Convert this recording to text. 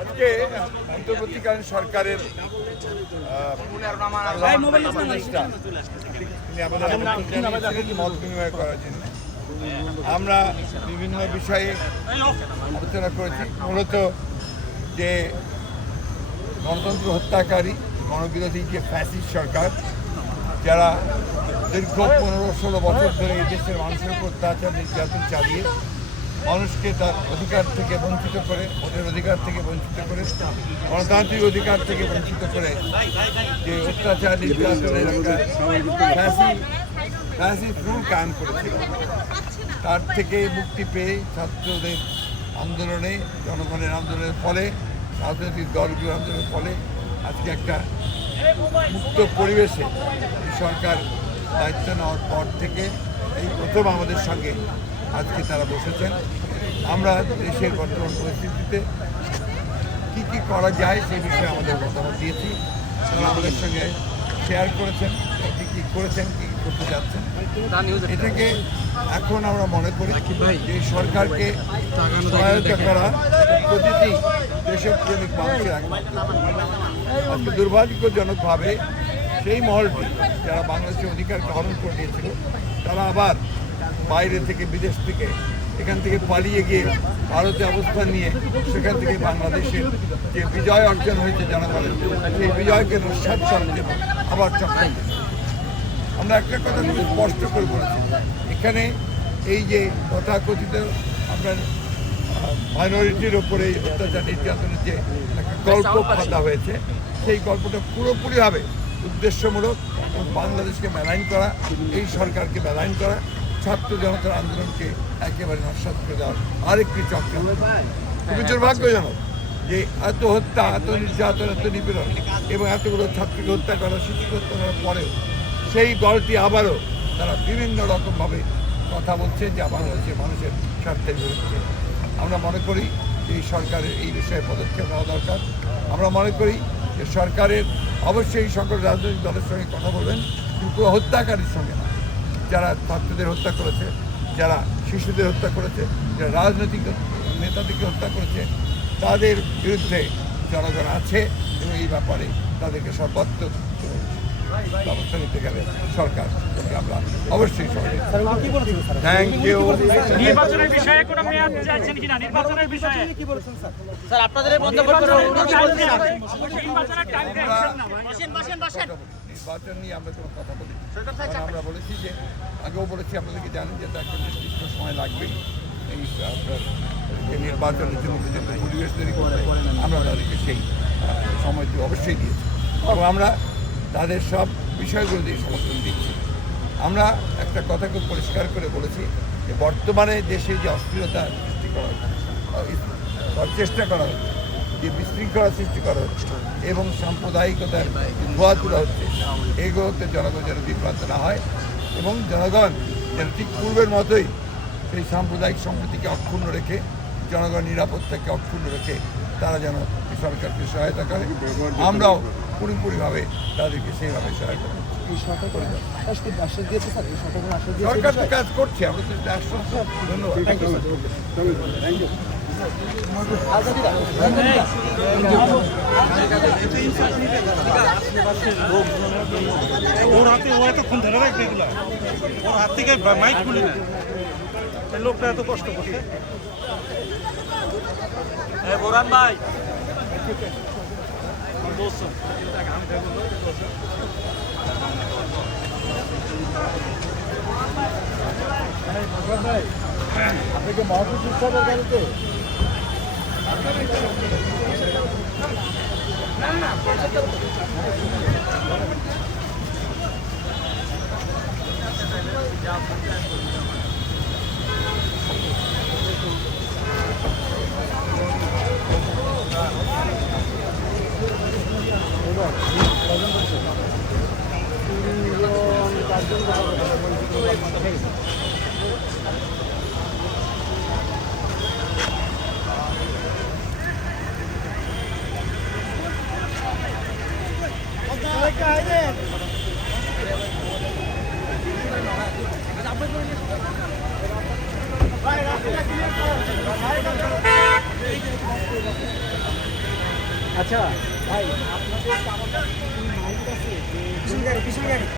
আজকে অন্তর্বর্তীকালীন সরকারের মত বিনিময় করার জন্য আমরা বিভিন্ন বিষয়ে আলোচনা করেছি। মূলত যে গণতন্ত্র হত্যাকারী গণবিরোধী যে ফ্যাসিস্ট সরকার, যারা দীর্ঘ 15-16 বছর ধরে এই দেশের মানুষের উপর অত্যাচার নির্যাতন চালিয়ে মানুষকে তার অধিকার থেকে বঞ্চিত করে, ভোটের অধিকার থেকে বঞ্চিত করে, গণতান্ত্রিক অধিকার থেকে বঞ্চিত করে যে অত্যাচার নির্যাতনের একটা ফ্যাসিস্ট রুল কায়েম করেছিল, তার থেকে মুক্তি পেয়ে ছাত্রদের আন্দোলনে, জনগণের আন্দোলনের ফলে, রাজনৈতিক দলগুলোর আন্দোলনের ফলে আজকে একটা মুক্ত পরিবেশে সরকার দায়িত্ব নেওয়ার পর থেকে এই প্রথম আমাদের সঙ্গে আজকে তারা বসেছেন। আমরা দেশের বর্তমান পরিস্থিতিতে কী কী করা যায় সেই বিষয়ে আমাদের মতামত দিয়েছি। তারা আমাদের সঙ্গে শেয়ার করেছেন কী কী করেছেন, কী কী করতে যাচ্ছেন। এটাকে এখন আমরা মনে করি যে সরকারকে সহায়তা করা প্রতিটি দেশপ্রেমিক মানুষের একমাত্র। আজকে দুর্ভাগ্যজনকভাবে সেই মহলটি যারা বাংলাদেশের অধিকারকে হরণ করে নিয়েছিল, তারা আবার বাইরে থেকে, বিদেশ থেকে, এখান থেকে পালিয়ে গিয়ে ভারতে অবস্থান নিয়ে সেখান থেকে বাংলাদেশের যে বিজয় অর্জন হয়েছে জনগণের, সেই বিজয়কে নস্যাৎ করার জন্য আবার চক্রান্ত। আমরা একটা কথা খুব স্পষ্ট করে বলেছি, এখানে এই যে তথাকথিত আপনার মাইনরিটির ওপরে অত্যাচার নির্যাতনের যে একটা গল্প ফাঁদা হয়েছে, সেই গল্পটা পুরোপুরিভাবে উদ্দেশ্যমূলক এবং বাংলাদেশকে মেলাইন করা, এই সরকারকে মেলাইন করা, ছাত্র জনতার আন্দোলনকে একেবারে নস্যাৎ করে দেওয়ার আরেকটি চক্রান্ত। খুবই দুর্ভাগ্যজনক যে এত হত্যা, এত নির্যাতন, এত নিপীড়ন এবং এতগুলো ছাত্রকে হত্যা করা, শিশুকে হত্যা করার পরেও সেই দলটি আবারও তারা বিভিন্ন রকমভাবে কথা বলছে যা বাংলাদেশের মানুষের স্বার্থের বিরুদ্ধে। আমরা মনে করি যে এই সরকারের এই বিষয়ে পদক্ষেপ নেওয়া দরকার। আমরা মনে করি যে সরকারের অবশ্যই সকল রাজনৈতিক দলের সঙ্গে কথা বলবেন, কিন্তু হত্যাকারীর সঙ্গে না। যারা ছাত্রদের হত্যা করেছে, যারা শিশুদের হত্যা করেছে, যারা রাজনৈতিক নেতাদেরকে হত্যা করেছে, তাদের বিরুদ্ধে জনগণ আছে এবং এই ব্যাপারে তাদেরকে সর্বাত্মক ব্যবস্থা নিতে গেলে সরকার আমরা অবশ্যই থ্যাংক ইউ। নির্বাচনের বিষয়ে কোনো মেয়াদ চাইছেন কিনা? নির্বাচনের বিষয়ে কি বলছেন স্যার? স্যার আপনাদের মন্তব্য নির্বাচন নিয়ে আমরা কোনো কথা বলি। আমরা বলেছি যে আগেও বলেছি, আপনাদেরকে জানেন যে একটা নির্দিষ্ট সময় লাগবেই এই আপনার যে নির্বাচনের জন্য যে পরিবেশ তৈরি করতে, আমরা তাদেরকে সেই সময়টি অবশ্যই দিয়েছি এবং আমরা তাদের সব বিষয়গুলো দিয়ে সমর্থন দিচ্ছি। আমরা একটা কথা খুব পরিষ্কার করে বলেছি যে বর্তমানে দেশে যে অস্থিরতা সৃষ্টি করা হচ্ছে, চেষ্টা করা হচ্ছে, যে বিশৃঙ্খলা সৃষ্টি করা হচ্ছে এবং সাম্প্রদায়িকতার ধোয়া তোলা হচ্ছে, এগুলোতে জনগণ যেন বিভ্রান্ত না হয় এবং জনগণ যেন ঠিক পূর্বের মতোই সেই সাম্প্রদায়িক সম্প্রীতিকে অক্ষুণ্ণ রেখে, জনগণ নিরাপত্তাকে অক্ষুণ্ণ রেখে তারা যেন সরকারকে সহায়তা করে। আমরাও পুরোপুরিভাবে তাদেরকে সেইভাবে সহায়তা করি। সরকার তো কাজ করছে, আমরা তো ধন্যবাদ। ওর হাতে ও এতক্ষণ ধরে রাখবে এগুলো, ওর হাত থেকে মাইক খুলে নেয়। এই লোকটা এত কষ্ট করছে। বোরান ভাই আপনাকে মহাপুর শিক্ষকের গাড়িতে আচ্ছা ভাই আপনাদের পিছন গাড়ি